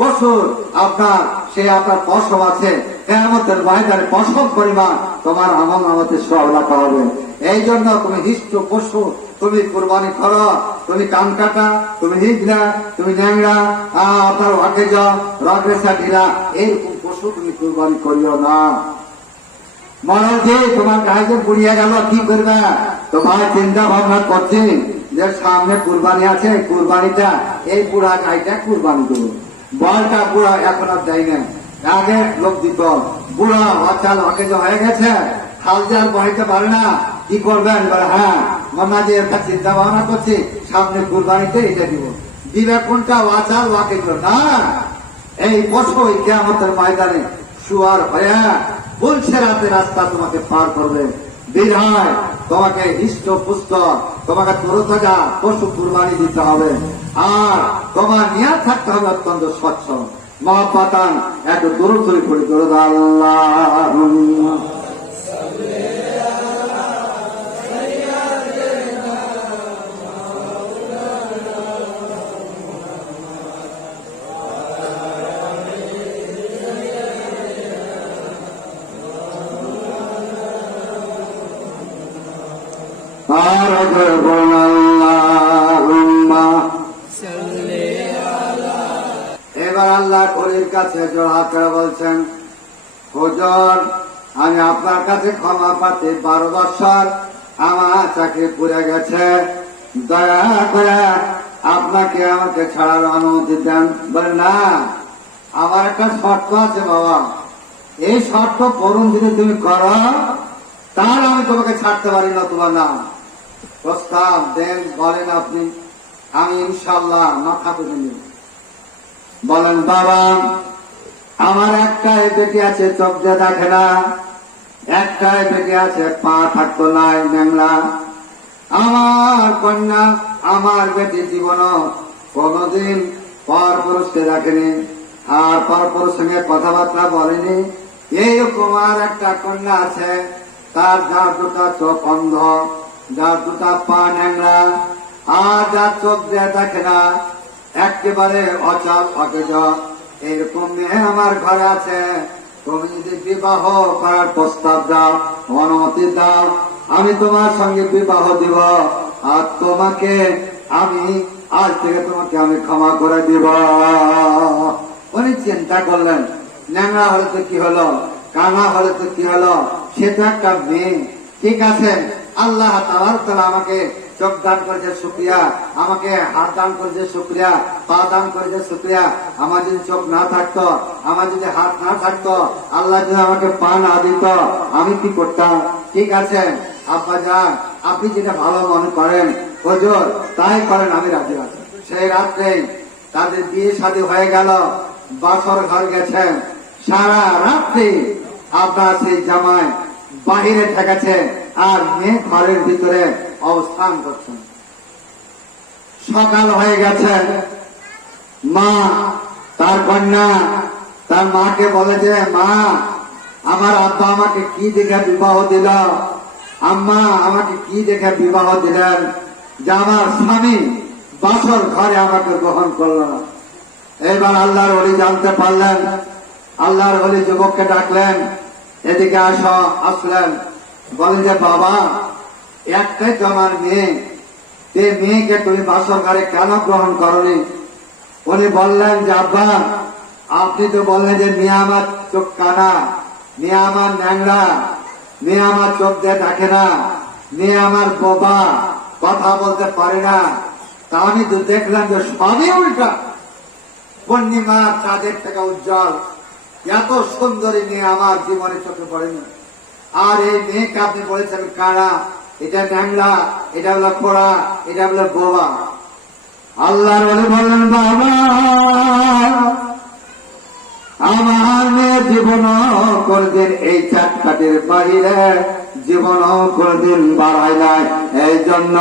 পশুর আপনার সে আপনার পশম আছে, কিয়ামতের ময়দানে পশম পরিমাণ তোমার আমল নামাতে সওয়াব লেখা হবে। এই জন্য তুমি হিষ্ট পশু তুমি কুরবানি করো। তুমি কান কাটা, তুমি হিজড়া, তুমি ন্যাংরা, আপনার ওয়াকেজা রগরেসা ঢিলা, এইরকম পশু তুমি কুরবানি করিও না। মনে যে তোমার কাজে পুড়িয়ে গেল কি করবে, তোমার চিন্তা ভাবনা করছি যে সামনে কুরবানি আছে, কুরবানিটা এই পুরা গাইটা কুরবানি দেবো। বলটা পুরা এখন আর দেয় না, আগে লোক দিত, বুড়া অচাল অকেজ হয়ে গেছে, হাল দেওয়ার বহিতে পারে না, কি করবেন? হ্যাঁ মনে যে একটা চিন্তা ভাবনা করছি সামনে কুরবানিতে এটা দিব। দিবে কোনটা? অচাল অকেজ না, এই পশু কিয়ামতের ময়দানে শুয়ার হয়ে বলছে রাতে রাস্তা তোমাকে পার করবে। বিধায় তোমাকে হিষ্ট পুষ্ট তোমাকে তরতাজা পশু কুরবানি দিতে হবে। আর তোমার নিয়াত থাকতে হবে অত্যন্ত স্বচ্ছ মহাপাতান। এত দরুদ শরীফ পড়ি, দরুদ আল্লাহুম্মা এবার আল্লাহ কলির কাছে জোড়া করে বলছেন, হুজুর আমি আপনার কাছে ক্ষমা পাচ্ছি, 12 বছর আমার চাকরি পুড়ে গেছে, দয়া করে আপনাকে আমাকে ছাড়ার অনুমতি দেন। বলে না, আমার একটা শর্ত আছে বাবা, এই শর্ত পূরণ যদি তুমি করো তাহলে আমি তোমাকে ছাড়তে পারি, নতুবা না। প্রস্তাব দেন, বলেন আপনি। আমি ইনশাল্লাহ মাথা তুলে নিব। বলেন বাবা আমার একটাই বেটি আছে, চোখ দিয়ে দেখে না, একটাই বেটি আছে পা থাকতো নাই ন্যাংলা, আমার কন্যা আমার বেটির জীবন কোনদিন পর পুরুষকে দেখেনি, আর পর পুরুষ সঙ্গে কথাবার্তা বলেনি। এইরকম আর একটা কন্যা আছে, তার যার দুটা চোখ অন্ধ, যার দুটা পা ন্যাংরা, আর যার চোখ দিয়ে দেখে না, একেবারে অচল অকেজ। এরকম মেয়ে আমার ঘরে আছে। তুমি যদি বিবাহ করার প্রস্তাব দাও, অনুমতি দাও, আমি তোমার সঙ্গে বিবাহ দিব, আর তোমাকে আমি আজ থেকে তোমাকে আমি ক্ষমা করে দিব। উনি চিন্তা করলেন, ন্যাংরা হলে তো কি হলো, কানা হলে তো কি হলো, সে তো একটা মেয়ে। ঠিক আছে, আল্লাহ তাআলা আমাকে চোখ দান করেছে শুকরিয়া, আমাকে হাত দান করেছে শুকরিয়া, পা দান করেছে শুকরিয়া। আমার যদি চোখ না থাকতো, আমার যদি হাত না থাকতো, আল্লাহ যদি আমাকে পা না দিত, আমি কি করতাম? ঠিক আছে আব্বা যান, আপনি যেটা ভালো মনে করেন হুজুর তাই করেন, আমি রাজি আছি। সেই রাত্রে তাদের বিয়ে শাদী হয়ে গেল, বাসর ঘর গেছেন। সারা রাত্রি আপনার সেই জামাই বাহিরে থেকেছে, আর মেয়ে ঘরের ভিতরে অবস্থান করছেন। সকাল হয়ে গেছে, মা তার কন্যা তার মাকে বলে যে, মা আমার আব্বা আমাকে কি দেখে বিবাহ দিল, আম্মা আমাকে কি দেখে বিবাহ দিলেন, যে আমার স্বামী বাসর ঘরে আমাকে গ্রহণ করল না। এবার আল্লাহর ওলি জানতে পারলেন, আল্লাহর ওলি যুবককে ডাকলেন, এদিকে আসলেন। বলেন যে, বাবা একটাই তো আমার মেয়ে, এই মেয়েকে তুমি বাসর ঘরে কেন গ্রহণ করনি? উনি বললেন যে, আব্বা আপনি তো বললেন যে মেয়ে আমার চোখ কানা, মেয়ে আমার ন্যাংরা, মেয়ে আমার চোখ দিয়ে দেখে না, মেয়ে আমার বোবা, কথা বলতে পারে না। তা আমি তো দেখলাম যে সবই উল্টা। পূর্ণিমা চাঁদের থেকে উজ্জ্বল, এত সুন্দরী মেয়ে আমার জীবনে চোখে পড়েনি। আর এই মেয়েকে আপনি বলেছেন কানা, এটা ন্যাংরা, এটা হলো খোড়া, এটা হলো বোবা। আল্লাহর বলে বললেন, বাবা আমার মেয়ে জীবন কোনদিন এই চাটকাটির বাহিরে জীবন কোনদিন বাড়ায় নাই, এই জন্য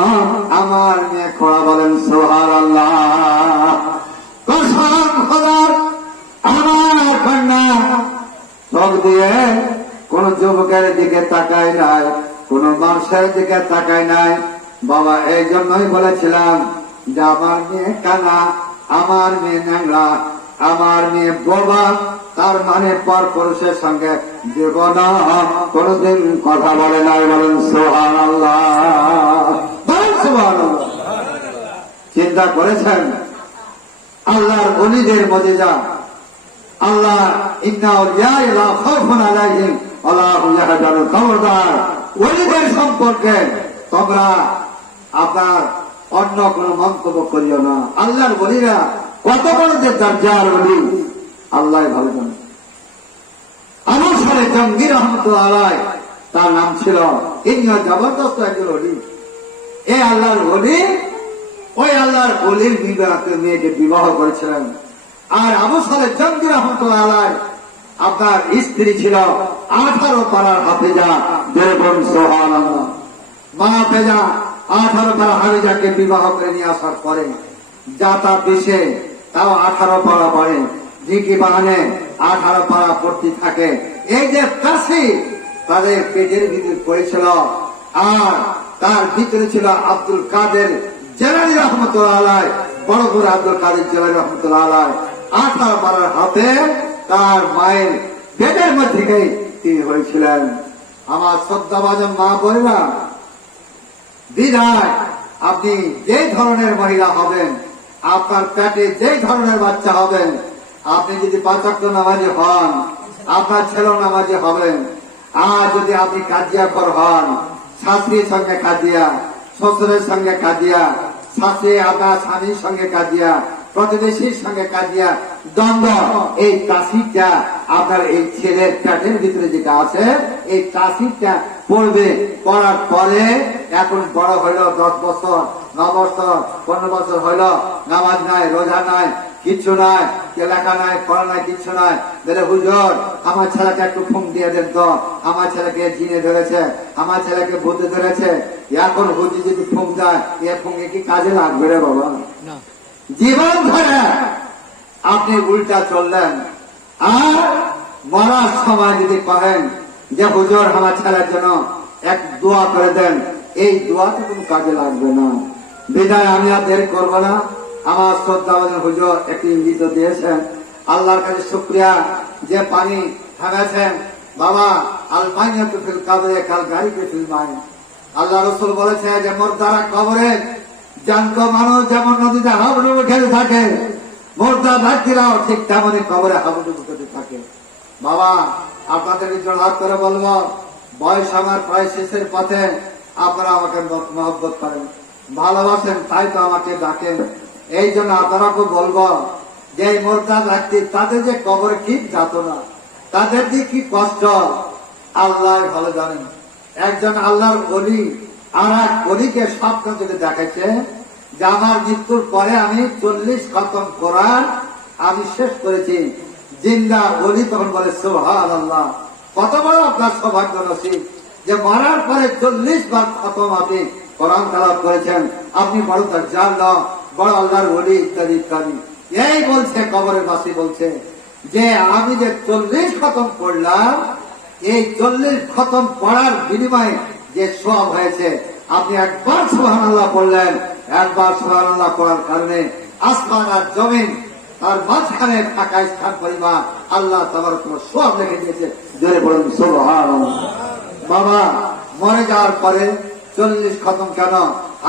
আমার মেয়ে খোড়া। বলেন সুবহানাল্লাহ। কসম খোদার, আমার কন্যা চোখ দিয়ে কোন যুবকের দিকে তাকায় নাই, কোন মানুষের দিকে তাকায় নাই। বাবা এই জন্যই বলেছিলাম যে আমার মেয়ে কানা, আমার মেয়ে ন্যাংরা, আমার মেয়ে বোবা, তার মানে পর পুরুষের সঙ্গে জীবন কোনদিন কথা বলে নাই। বলেন সুবহানাল্লাহ, বলেন সুবহানাল্লাহ। চিন্তা করেছেন আল্লাহর ওলিদের মুজিজা। আল্লাহ ইন্না আউলিয়া লা খাউফুন আলাইহিম ওয়া লা হুম ইয়াহজানুন। খবরদার, ওলিদের সম্পর্কে তোমরা আপনার অন্য কোন মন্তব্য করিও না। আল্লাহর ওলিরা কত বড় যে দরজার ওলি আল্লাহ ভালো জানেন। আবু সালেহ জঙ্গি রহমতুল্লাহ আলাইহি তার নাম ছিল। ইনিও জবরদস্ত একজন ওলি। এই আল্লাহর ওলি ওই আল্লাহর ওলির মেয়েকে বিবাহ করেছিলেন। আর আবু সালেহ জঙ্গি রহমতুল্লাহ আলাইহি আপনার স্ত্রী ছিল 18 পারার হাফেজা। দেবন সুবহানাল্লাহ। মা হাফেজা 18 পারা হাফেজাকে বিবাহ করে নিয়ে আসার পরে যাতা পিছে তাও 18 পারা পড়ে, জিকি বাহানে 18 পারা পড়তে থাকে। এই যে কাশি তাদের পেটের ভিতরে পড়েছিল, আর তার ভিতরে ছিল আব্দুল কাদের জেলানী রহমতুল্লাহ আলাইহি, বড় বড় আব্দুল কাদের জেলানী রহমতুল্লাহ আলাইহি 18 পারার হাতে তার মায়ের পেটের মধ্যে তিনি হয়েছিলেন। আমার শ্রদ্ধাভাজন মা বোনেরা, বিধায় আপনি যে ধরনের মহিলা হবেন, আপনার পেটে যে ধরনের বাচ্চা হবেন, আপনি যদি 5 ওয়াক্ত নামাজি হন, আপনার ছেলে নামাজি হবেন। আর যদি আপনি কাজিয়াখোর হন, শাশুড়ির সঙ্গে কাজিয়া, শ্বশুরের সঙ্গে কাজিয়া, শাশুড়ি আপনার স্বামীর সঙ্গে কাজিয়া, প্রতিবেশীর সঙ্গে কাজিয়া, দ্বন্দ্ব, এই তাসিরটা আপনার এই ছেলের পেটের ভিতরে যেটা আছে, এই তাসিরটা পড়বে। পড়ার পরে এখন বড় হইল 10 বছর, 9 বছর, 15 বছর হইল, নামাজ নাই, রোজা নাই, কিচ্ছু নাই, কে লেখা নাই, পড়া নাই, কিচ্ছু নাই। বলে হুজুর আমার ছেলেকে একটু ফোন দিয়ে দেন তো, আমার ছেলেকে জিনে ধরেছে, আমার ছেলেকে ভূতে ধরেছে। এখন হুজুর যদি ফোন দেয়, এ ফোনে কি কাজে লাগবে রে বাবা? জীবন ধরে আপনি উল্টা চললেন, আর মরার সময় যদি কহেন যে হুজুর আমার ছেলের জন্য এক দোয়া করে দেন, এই দোয়াতে কোনো কাজে লাগবে না। বিদায় আমি আর দেরি করবো না। আমার শ্রদ্ধাভাজন হুজুর একটি ইঙ্গিত দিয়েছেন, আল্লাহর কাছে শুকরিয়া যে পানি থামেছেন। বাবা আল মাইয়াতু ফিল কবরে কাল গারিকে ফিল মাই। আল্লাহ রাসূল বলেছে যে মুর্দারা কবরে জ্যান্ত মানুষ যেমন নদীতে হাবুডুবু খেতে থাকে, মুর্দা ব্যক্তিরাও ঠিক তেমনই কবরে হাবুডুবু খেতে থাকে। বাবা আপনাদের জোড়হাত করে বলবো, বয়স আমার প্রায় শেষের পথে, আপনারা আমাকে মহব্বত করেন, ভালোবাসেন, তাই তো আমাকে ডাকেন। এই জন্য আপনারাকে বলবো যে এই মুর্দা ব্যক্তি তাদের যে কবর কি যাতনা, তাদের যে কি কষ্ট আল্লাহ ভালো জানেন। একজন আল্লাহর ওলি আর এক ওলিকে স্বপ্ন থেকে দেখাইছে যে আমার মৃত্যুর পরে আমি 40 খতম কোরআন আমি শেষ করেছি। জিন্দা ওলি তখন বলে সুবহানাল্লাহ, কত বড় আপনার সৌভাগ্য নসিব যে মরার পরে 40 বার খতম আপনি কোরআন তেলাওয়াত করেছেন। আপনি বড় দরজার লোক, বড় আল্লাহর ওলি, ইত্যাদি ইত্যাদি। এই বলছে কবরের বাসী বলছে যে আমি যে 40 খতম পড়লাম, এই 40 খতম পড়ার বিনিময়ে যে সওয়াব হয়েছে, আপনি একবার সুবহানাল্লাহ পড়লেন, একবার সুবহানাল্লাহ পড়ার কারণে আসমান আর জমিন তার মাঝখানে থাকা স্থান পরিমাণ আল্লাহ তাবারক ওয়া তাআলা সওয়াব লিখে দিয়েছে। জোরে বলুন সুবহানাল্লাহ। বাবা মরে যাওয়ার পরে 40 খতম কেন,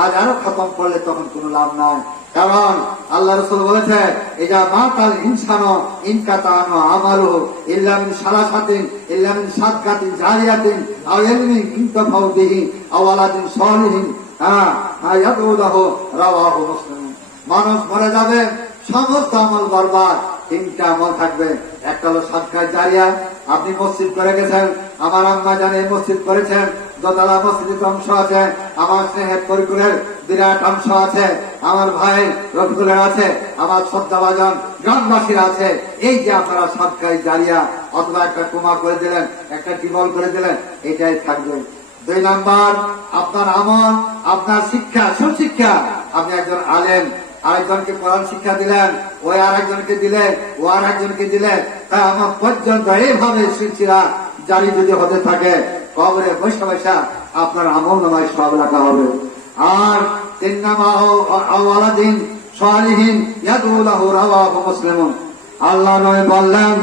আজ আরো খতম করলে তখন কোনো লাভ নাই। কারণ আল্লাহ রাসূল বলেছে ইজা মাতাল ইনসানু ইনকাতানু আমালু ইল্লা মিন সালাসাতিন ইল্লা মিন সাদকাতিন জারিয়াতিন আও ইলমিন ইনতাফাউ বিহি আও ওয়ালাদিন সালিহিন ইয়াদউ লাহু, রাওয়াহু মুসলিম। মানুষ মরে যাবে, সমস্ত আমল বরবাদ, তিনটা আমল থাকবে। একটা হলো সাদকা জারিয়া, আপনি মসজিদ করে গেছেন, আমার আম্মা জানে মসজিদ করেছেন, দোতলা মসজিদের অংশ আছে, আমার স্নেহের পরিকুলের বিরাট অংশ আছে, আমার ভাই রফিকুলের আছে, আমার শ্রদ্ধাভাজন গ্রামবাসীর আছে। এই যে আপনারা সাদকাই জারিয়া অথবা একটা কুমা করে দিলেন, একটা টিবল করে দিলেন, এটাই থাকবে। 2 নাম্বার আপনার আমল, আপনার শিক্ষা, সুশিক্ষা। আপনি একজন আলেম, আরেকজনকে কোরআন শিক্ষা দিলেন, ওই আরেকজনকে দিলেন, ও আরেকজনকে দিলেন, তাই আমার পর্যন্ত এইভাবে সিলসিলা জারি যদি হতে থাকে, কবরে বসে বসে আপনার আমল নামায় সব রাখা হবে। আর 3 নাম্বার ওয়ালাদিন সালিহিন ইয়াদউ লাহু, রাওয়াহু মুসলিম। আল্লাহ নবী বললেন,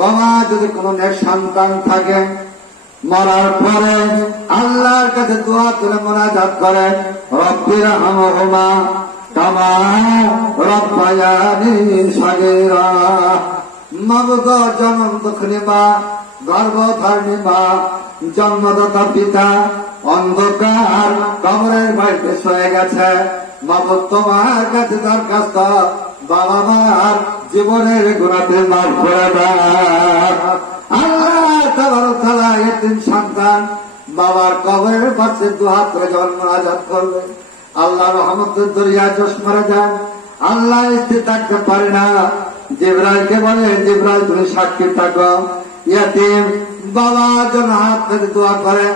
তোমার যদি কোনো নেক সন্তান থাকে, মরার পরে আল্লাহর কাছে দোয়া করে মুনাজাত করে, রব্বির হামহুমা কামা রব্বায়ানি সাগীরা। মাবুদ জনম দুঃখিনী মা, গর্ভধারিণী মা, জন্মদাতা পিতা অন্ধকার কবরের বাড়িতে শুয়ে গেছে। মাবুদ তোমার কাছে দরখাস্ত, বাবা মার জীবনের গুনাহকে মাফ করে দাও। আল্লাহ তাবারক তাআলা এতিম সন্তান বাবার কবরের পাশে 2 হাত করে যখন মুনাজাত করবে, আল্লাহ রহমতের দরিয়া জোশ মারা যান। আল্লাহ স্থির থাকতে পারে না, জিবরাইলকে বলে, জিবরাইল তুমি সাক্ষী থাকো। ইয়াতিম বাবার জন্য হাত পেতে দোয়া করে,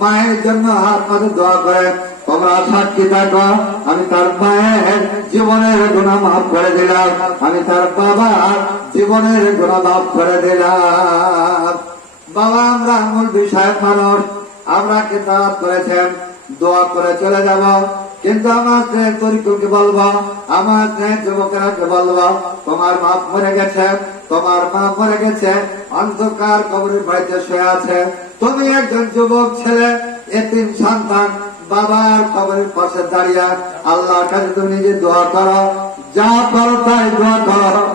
মায়ের জন্য হাত পেতে দোয়া করে, তোমরা সাক্ষী থাকো, আমি তার মায়ের জীবনের গুনাহ মাফ করে দিলাম, আমি তার বাবার জীবনের গুনাহ মাফ করে দিলাম। বাবা আমরা মূল বিষয়ের মানুষ, আমরা কিতাব করেছেন, দোয়া করে চলে যাব, কিন্তু আমার স্নেহের তরিকুলকে বলবো, আমার স্নেহের যুবকেরাকে বলবো, তোমার বাপ মরে গেছে, তোমার মা মরে গেছে, অন্ধকার কবরের বাড়িতে শুয়ে আছে। তুমি একজন যুবক ছেলে, এতিম সন্তান, বাবার কবরের পাশে দাঁড়িয়ে আল্লাহর কাছে তুমি নিজে দোয়া করো, যা পারো তাই দোয়া করো।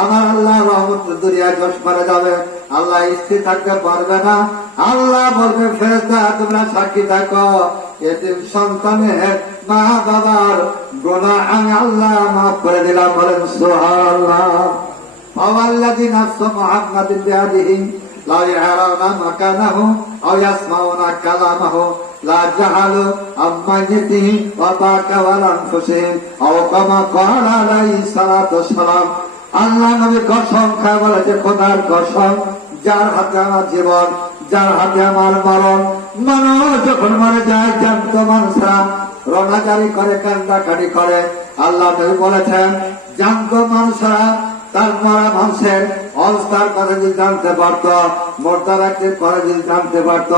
আমার আল্লাহ রহমতের দরিয়ায় জোশ মারা যাবে, আল্লাহ স্থির থাকতে পারবে না। আল্লাহ বলবে, ফেরেশতা তোমরা সাক্ষী থাকো, এতিম সন্তানের মা বাবার গুনাহ আমি আল্লাহ মাফ করে দিলাম। বলেন সুবহানাল্লাহ। ফাওয়াল্লাযী নাফসু মুহাম্মাদিন বিয়াদিহি লা ইয়ারাউনা মাকানাহু আও ইয়াসমাউনা কালামাহু লা জাহালু আম্মাইতিহি ওয়া বাকা ওয়া আনফুসিহিম আও কামা ক্বালা আলাইহিস সালাতু ওয়াস সালাম। আল্লাহ নবী কসম খায় বলেছে, খোদার কসম, যার হাতে আমার জীবন, যার হাতে আমার মরণ। মানুষ যখন মরে যায়, জ্যান্ত মানুষরা রোনাজারি করে, কান্দাকাটি করে। আল্লাহ নবী বলেছেন, জ্যান্ত মানুষরা তার মরা মানুষের অবস্থার কথা যদি জানতে পারত, মর্দা ব্যক্তির কথা যদি জানতে পারত,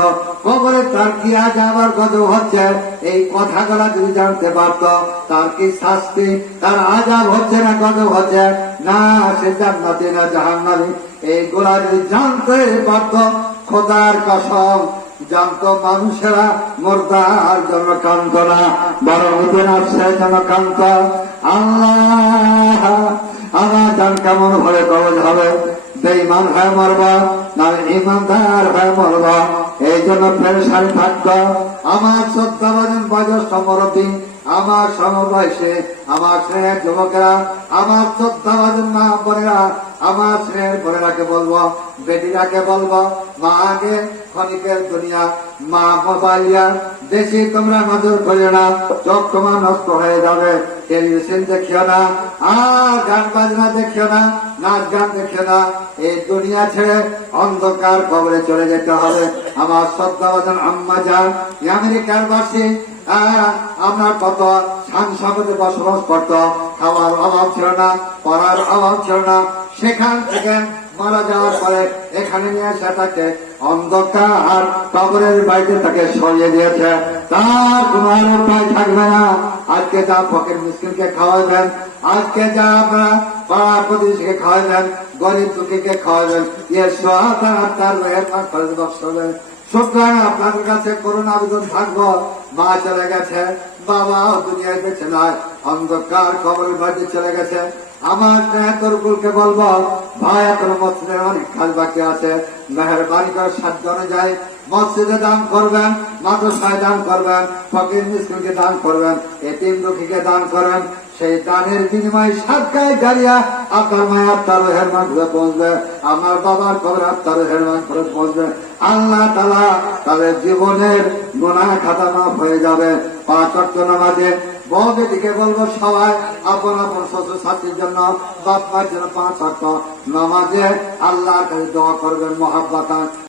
কবরে তার কি আজ আবার গজব হচ্ছে, এই কথাগুলা যদি জানতে পারত, তার কি শাস্তি, তার আজাব হচ্ছে না গজব হচ্ছে, না সে জান্নাতি না জাহান্নামী, এইগুলা যদি জানতে পারত, খোদার কসম জানতো মানুষেরা মুর্দার জন্য কান্ত না, বরং বিনাশের জন্য কান্ত। আল্লাহ আমার জান কেমন হলে কবজ হবে, বেঈমান হয়ে মরবা না ইমানদার হয়ে মরবা, এই জন্য পেরেশানি থাকতো। আমার শ্রদ্ধাভাজন বয়োজ্যেষ্ঠ মুরব্বী, আমার সমবয়সে আমার স্নেহের যুবকেরা, আমার শ্রদ্ধাভাজন মা বোনেরা, আমার স্নেহের বোনেরাকে বলবো, বেটিরাকে বলবো, মা আগে ক্ষণিকের দুনিয়া, মা মোবাইলিয়া বেশি তোমরা নজর করিও না, চোখ তোমার নষ্ট হয়ে যাবে। টেলিভিশন দেখিও না, আর গান বাজনা দেখিও না, নাচ গান দেখিও না। এই দুনিয়া ছেড়ে অন্ধকার কবরে চলে যেতে হবে। আমার শ্রদ্ধাভাজন আম্মা যান আমেরিকার বাসী, আমরা কত শান সম্পদে বসবাস করত, খাওয়ার অভাব ছিল না, পড়ার অভাব ছিল না, সেখান থেকে মারা যাওয়ার পরে এখানে নিয়ে এসে তাকে অন্ধকার কবরের বাড়িতে তাকে সরিয়ে দিয়েছে। তার কোন আর উপায় থাকবে না। আজকে যা ফকির মিসকিনকে খাওয়াবেন, আজকে যা আপনারা পাড়া প্রতিবেশীকে খাওয়াবেন, গরিব দুঃখীকে খাওয়াবেন, এর সহায়তা তার খরচ বসবেন। সুতরাং আপনাদের কাছে করুণ আবেদন থাকবো, মা চলে গেছে, বাবা দুনিয়ায় বেঁচে নয়, অন্ধকার কবরের বাড়িতে চলে গেছে। আমার তরকুলকে বলবো, ভাই এখনো মসজিদের অনেক কাজ বাকি আছে, মেহেরবানি করে সাধ্য অনুযায়ী মসজিদে দান করবেন, মাদ্রাসায় দান করবেন, ফকির মিসকিনকে দান করবেন, এতিম দুঃখীকে দান করেন। সেই দানের বিনিময়ে সাদকায়ে জারিয়া আপনার মায়ের আত্মার রুহের মাঝে পৌঁছবে, আমার বাবার কবর আত্মার রুহের মাঝে পৌঁছবে। আল্লাহ তাআলা তাদের জীবনের গুনাহ খাতা মাফ হয়ে যাবে। 5 ওয়াক্ত নামাজে বউ বেটিকে বলবো, সবাই আপন আপন শ্বশুর শাশুড়ির জন্য, বাপ মায়ের জন্য 5 ওয়াক্ত নামাজে আল্লাহর কাছে দোয়া করবেন মহাব্বতান।